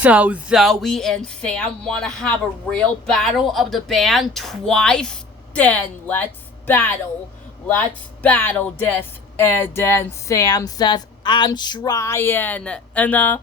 So Zoe and Sam want to have a real battle of the band twice? Then let's battle. Let's battle this. And then Sam says, I'm trying. And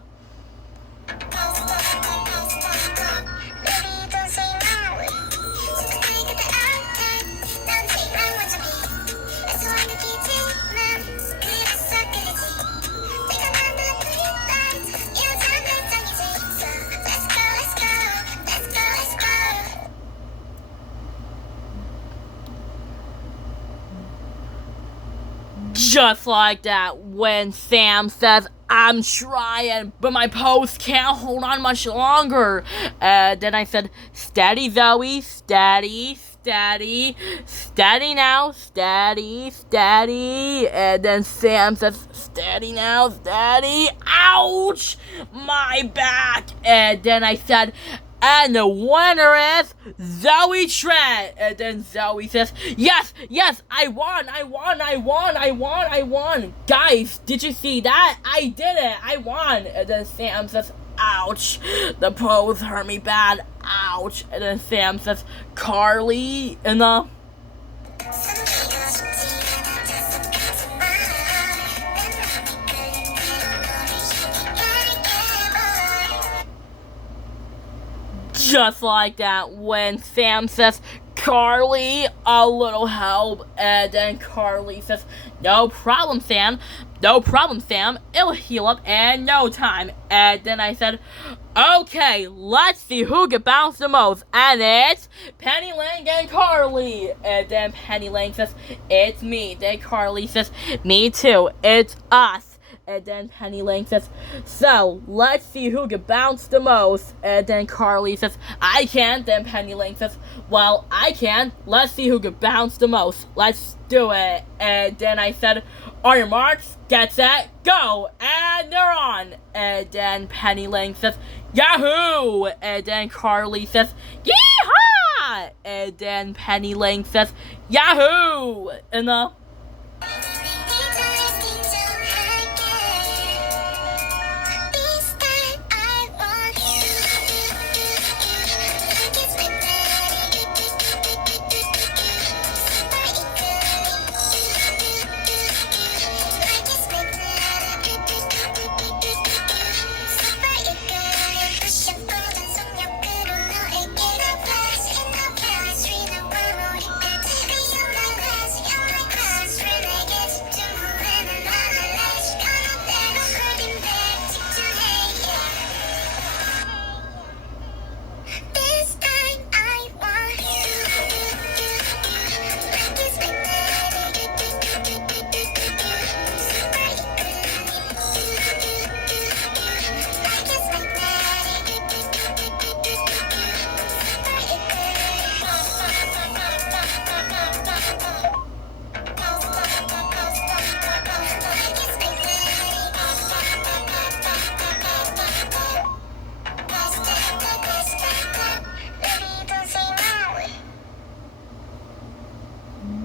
just like that, when Sam says, I'm trying, but my pose can't hold on much longer. Then I said, steady, Zoe, steady, steady, steady now, steady, steady. And then Sam says, steady now, steady. Ouch! My back. And then I said, and the winner is Zoe Trent. And then Zoe says, yes, I won. Guys, did you see that? I did it. I won. And then Sam says, ouch. The pose hurt me bad. Ouch. And then Sam says, Carly, and just like that, when Sam says, Carly, a little help. And then Carly says, no problem, Sam. It'll heal up in no time. And then I said, okay, let's see who can bounce the most. And it's Penny Lang and Carly. And then Penny Lang says, it's me. Then Carly says, me too. It's us. And then Penny Lang says, so, let's see who can bounce the most. And then Carly says, I can. Then Penny Lang says, well, I can. Let's see who can bounce the most. Let's do it. And then I said, on your marks, get set, go. And they're on. And then Penny Lang says, Yahoo! And then Carly says, Yeehaw! And then Penny Lang says, Yahoo! And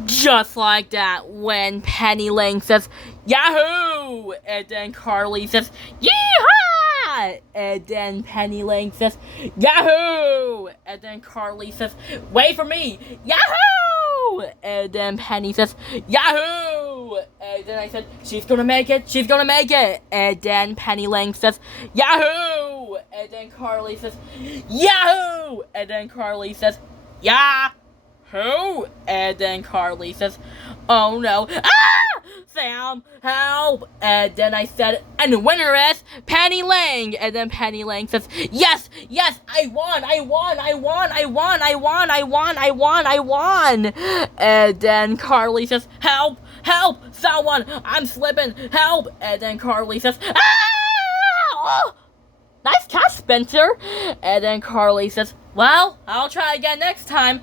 just like that, when Penny Lang says, Yahoo! And then Carly says, Yeehaw! And then Penny Lang says, Yahoo! And then Carly says, wait for me! Yahoo! And then Penny says, Yahoo! And then I said, she's gonna make it! And then Penny Lang says, Yahoo! And then Carly says, Yahoo! And then Carly says, yeah! Who? And then Carly says, oh no. Ah! Sam, help! And then I said, and the winner is Penny Lang. And then Penny Lang says, yes, I won. And then Carly says, help, someone, I'm slipping, help. And then Carly says, ah! Oh, nice catch, Spencer. And then Carly says, well, I'll try again next time.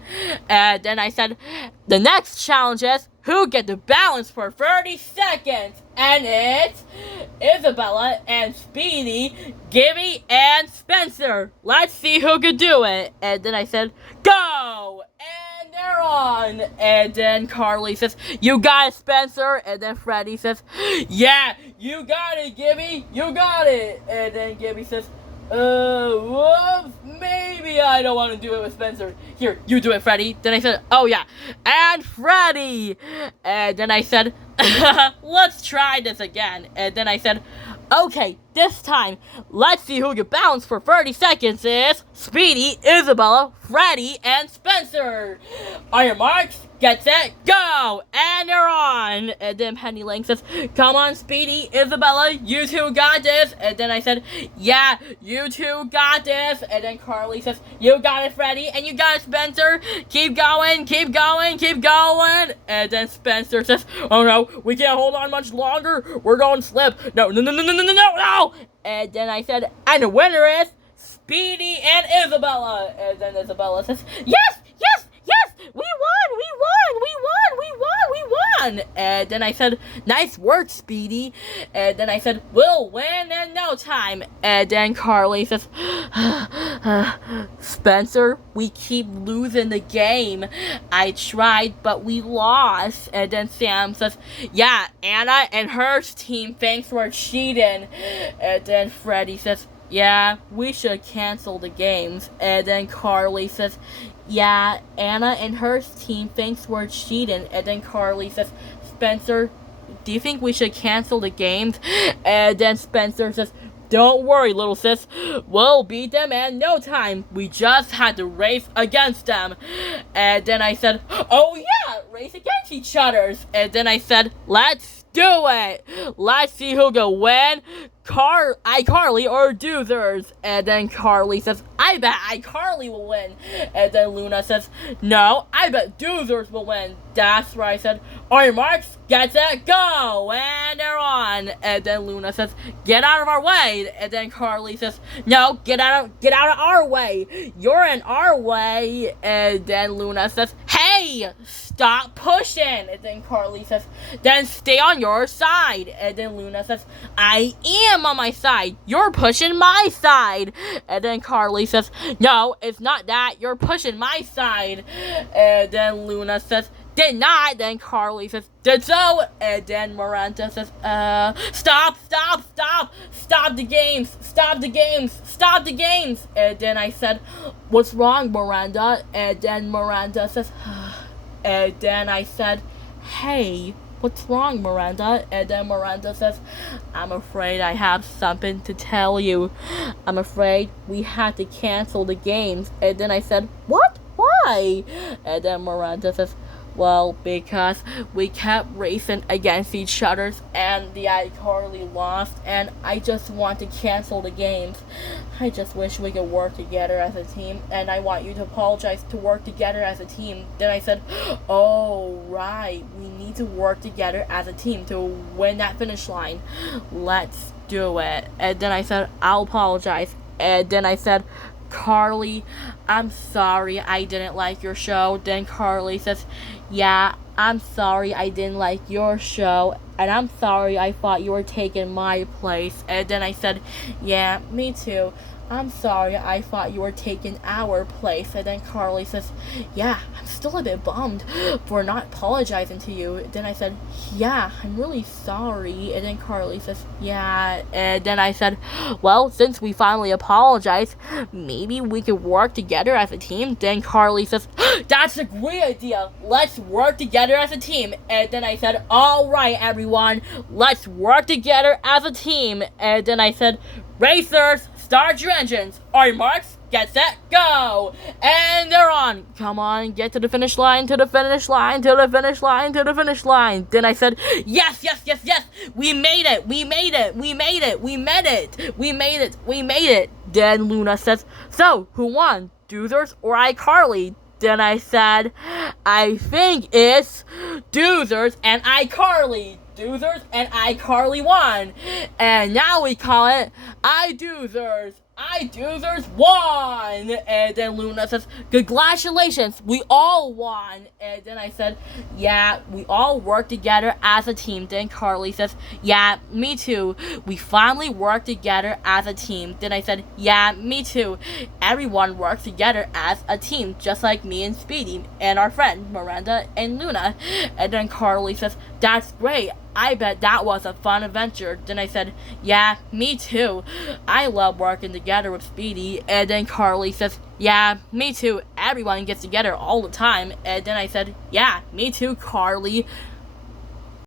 And then I said, the next challenge is who get the balance for 30 seconds. And it's Isabella and Speedy, Gibby, and Spencer. Let's see who can do it. And then I said, go! And they're on. And then Carly says, you got it, Spencer. And then Freddie says, yeah, you got it, Gibby. You got it. And then Gibby says, Whoops, maybe I don't want to do it with Spencer. Here, you do it, Freddy. Then I said, oh yeah, and Freddy. And then I said, let's try this again. And then I said, okay, this time, let's see who can bounce for 30 seconds is Speedy, Isabella, Freddy, and Spencer. On your marks, get set, go! And they're on! And then Penny Lane says, come on, Speedy, Isabella, you two got this. And then I said, yeah, you two got this. And then Carly says, you got it, Freddy, and you got it, Spencer. Keep going, keep going, keep going. And then Spencer says, oh no, we can't hold on much longer. We're going to slip. No. And then I said, and the winner is Speedy and Isabella. And then Isabella says, yes! We won! And then I said, nice work, Speedy. And then I said, we'll win in no time. And then Carly says, Spencer, we keep losing the game. I tried, but we lost. And then Sam says, yeah, Anna and her team thanks for cheating. And then Freddy says, yeah, we should cancel the games. And then Carly says, yeah, Anna and her team thinks we're cheating. And then Carly says, Spencer, do you think we should cancel the games? And then Spencer says, don't worry, little sis. We'll beat them in no time. We just had to race against them. And then I said, oh yeah, race against each other. And then I said, let's do it. Let's see who can win. iCarly or Doozers. And then Carly says, I bet iCarly will win. And then Luna says, no, I bet Doozers will win. That's right. I said, on your marks, get set, go. And they're on. And then Luna says, get out of our way. And then Carly says, no, get out of our way. You're in our way. And then Luna says, hey, stop pushing. And then Carly says, then stay on your side. And then Luna says, I am on my side. You're pushing my side. And then Carly says, no, it's not that. You're pushing my side. And then Luna says, did not. Then Carly says, did so. And then Miranda says, stop the games. And then I said, what's wrong, Miranda? And then Miranda says, and then I said, hey, what's wrong, Miranda? And then Miranda says, I'm afraid I have something to tell you. I'm afraid we had to cancel the games. And then I said, what? Why? And then Miranda says, well, because we kept racing against each other and the iCarly lost, and I just want to cancel the games. I just wish we could work together as a team, and I want you to apologize to work together as a team. Then I said, oh, right, we need to work together as a team to win that finish line. Let's do it. And then I said, I'll apologize. And then I said, Carly, I'm sorry I didn't like your show. Then Carly says, yeah, I'm sorry I didn't like your show, and I'm sorry I thought you were taking my place. And then I said, yeah, me too. I'm sorry I thought you were taking our place. And then Carly says, yeah, I'm still a bit bummed for not apologizing to you. Then I said, yeah, I'm really sorry. And then Carly says, yeah. And then I said, well, since we finally apologized, maybe we could work together as a team. Then Carly says, that's a great idea. Let's work together as a team. And then I said, all right, everyone, let's work together as a team. And then I said, racers, start your engines. On your marks, get set, go. And they're on. Come on, get to the finish line, to the finish line, to the finish line, to the finish line. Then I said, yes. We made it. Then Luna says, so, who won? Doozers or iCarly? Then I said, I think it's Doozers and iCarly. Doozers and iCarly won. And now we call it iDoozers. iDoozers won. And then Luna says, congratulations, we all won. And then I said, yeah, we all work together as a team. Then Carly says, yeah, me too. We finally worked together as a team. Then I said, yeah, me too. Everyone works together as a team, just like me and Speedy and our friend Miranda and Luna. And then Carly says, That's great. I bet that was a fun adventure. Then I said, yeah, me too. I love working together with Speedy. And then Carly says, yeah, me too. Everyone gets together all the time. And then I said, yeah, me too, Carly.